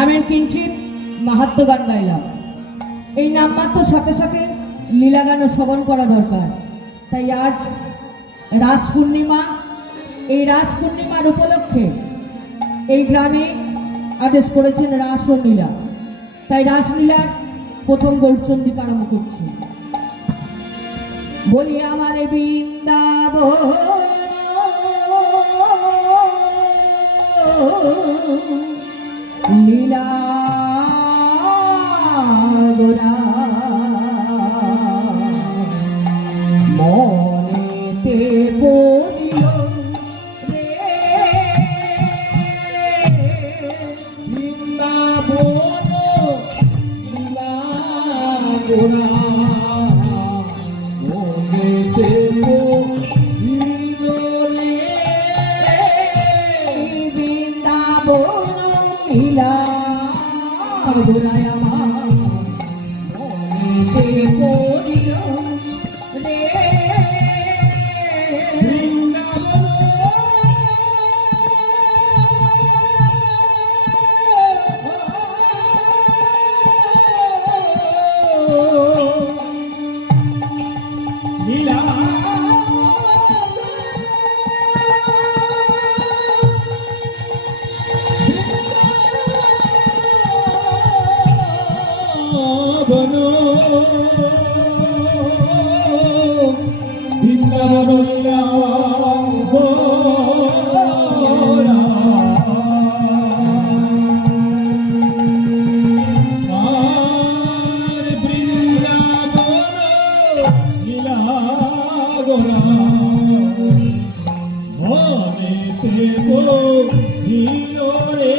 নামের কিঞ্চিত মাহাত্ম গান গাইলাম। এই নামমাত্র সাথে সাথে লীলা গানও শ্রবণ করা দরকার। তাই আজ রাস পূর্ণিমা, এই রাস পূর্ণিমার উপলক্ষে এই গ্রামে আদেশ করেছেন রাস ও লীলা। তাই রাসলীলার প্রথম গৌরচন্দ্রিকা আরম্ভ করছি। বলি আমার বৃন্দাবন লীলা গোরা মনেতে পড়িল রে বৃন্দাবন লীলা গোরা মনেতে পড়িল রে বৃন্দাবন লীলা গোরায় আমার মনেতে পড়িল রে বৃন্দাবন লীলা গোরা আর বৃন্দাবন লীলা গোরা মনেতে পড়িল রে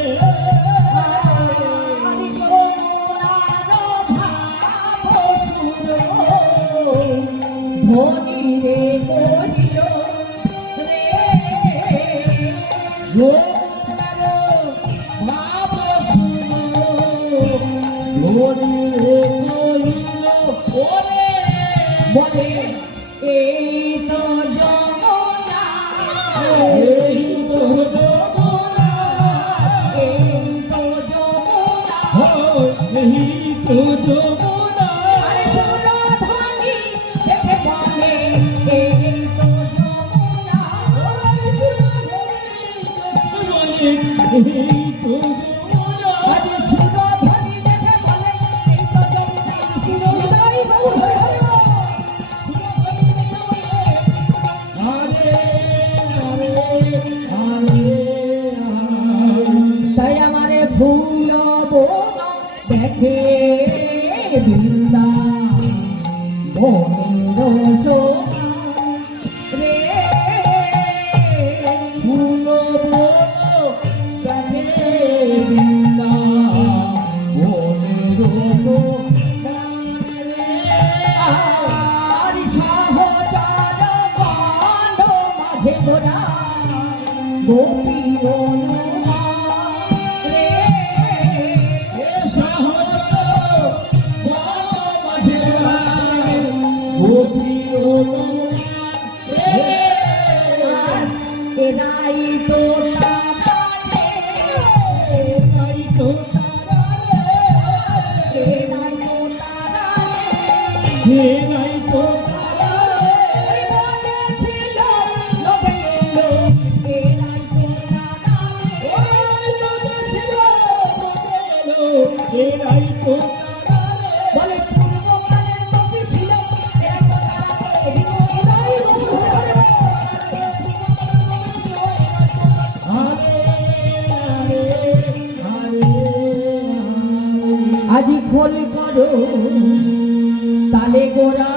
ধনী রে করিল রে যমুনার ভাব ধনী রে কইল ওরে বলে এই তো যমুনা এই তো যমুনা এই তো যমুনা এই তো যমুনা আরে শোনো ধনী দেখে বলে এই তো যমুনা এই তো যমুনা আরে শোনো ধনী দেখে বলে এই তো যমুনা সুরদাই গৌর আরে আরে আরে তাই আমারে ফুল বন দেখে বৃন্দা বনের শোভা রে ফুল দেখে বৃন্দা বনের রে আর সহচার গণ মাঝে গোরা গোপী অনুমান রে এরাই তো তারা রে এরাই তো তারা রে ওই মনে ছিল লোকে এলো এরাই তো তারা বলে পূর্বকালের কবি ছিল এরাই তো তারা রে এরাই আজি খোল করো তালে গোরা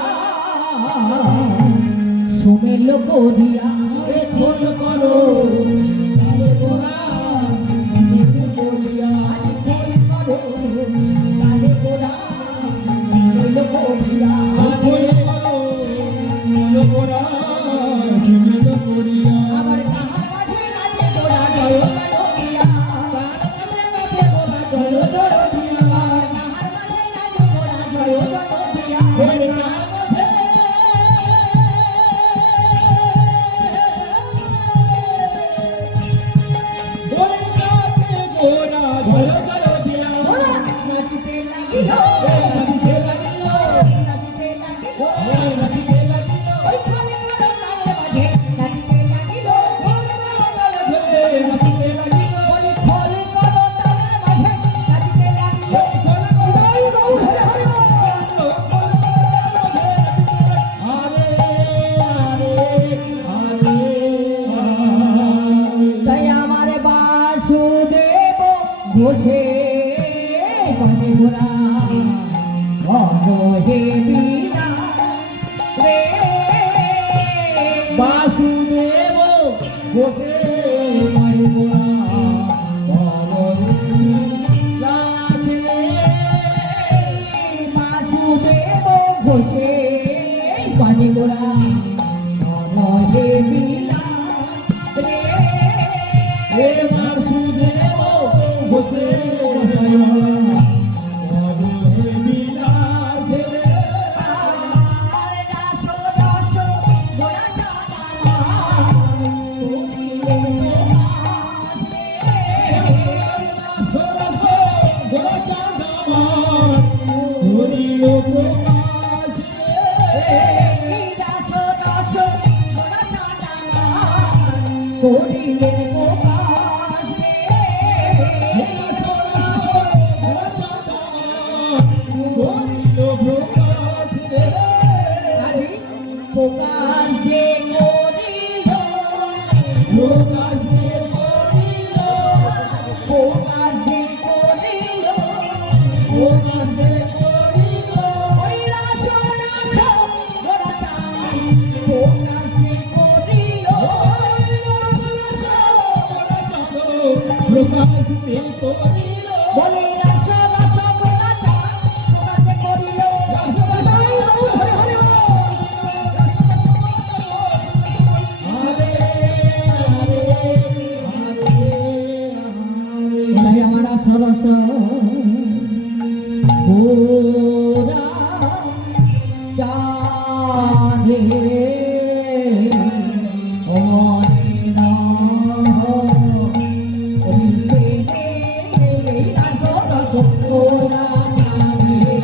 সুমেল করিয়া খোল করো তালে গোরা আজি খোল করো তালে গোরা সুমেল করিয়া আবার তাহার মাঝে নাচে গোরা জয় কালোরিয়া তাহার মাঝে নাচে গোরা জয় কালোরিয়া গোরা লাগিল নাচিতে লাগিল নাচিতে লাগিল ওই নাচিতে লাগিল ওই খোলে খোলে তালে বাজে নাচিতে লাগিল নাচিতে লাগিল ওই খোলে খোলে তালে বাজে নাচিতে লাগিল জয় গৌর হরে হরে আরে আরে আরে তাই আমার বাসুদেব ঘোষে কনে ঘোরা অনহে বিনা রে বাসুদেব বসে মাইমোরা বাসুদেব ঘোষে কনে ঘোরা অনহে বিনা রে রে বাসুদেব বসে মাইমোরা বিলাসে আর রাস রস গোলা করিলেন গোপাল আজি প্রকাশ যে করিল প্রকাশ যে করিল ওই রাস রাস গোরা চাই প্রকাশ যে করিল বলে রাস রাস গোরা চাই প্রকাশ যে করিল হরে হরে তাই আমার সরস ওরা চাঁদে অমনে সরস ওরা চাঁদে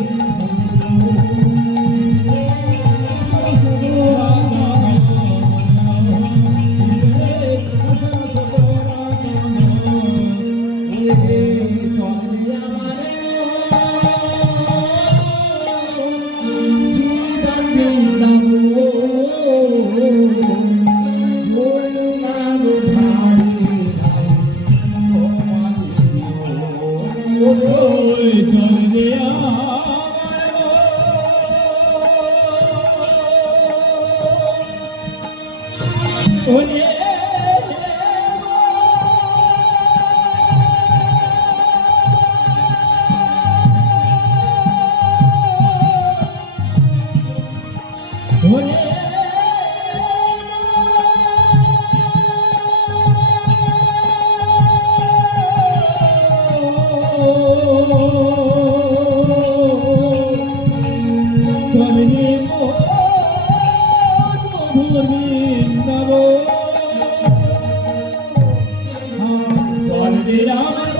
চল রে আমার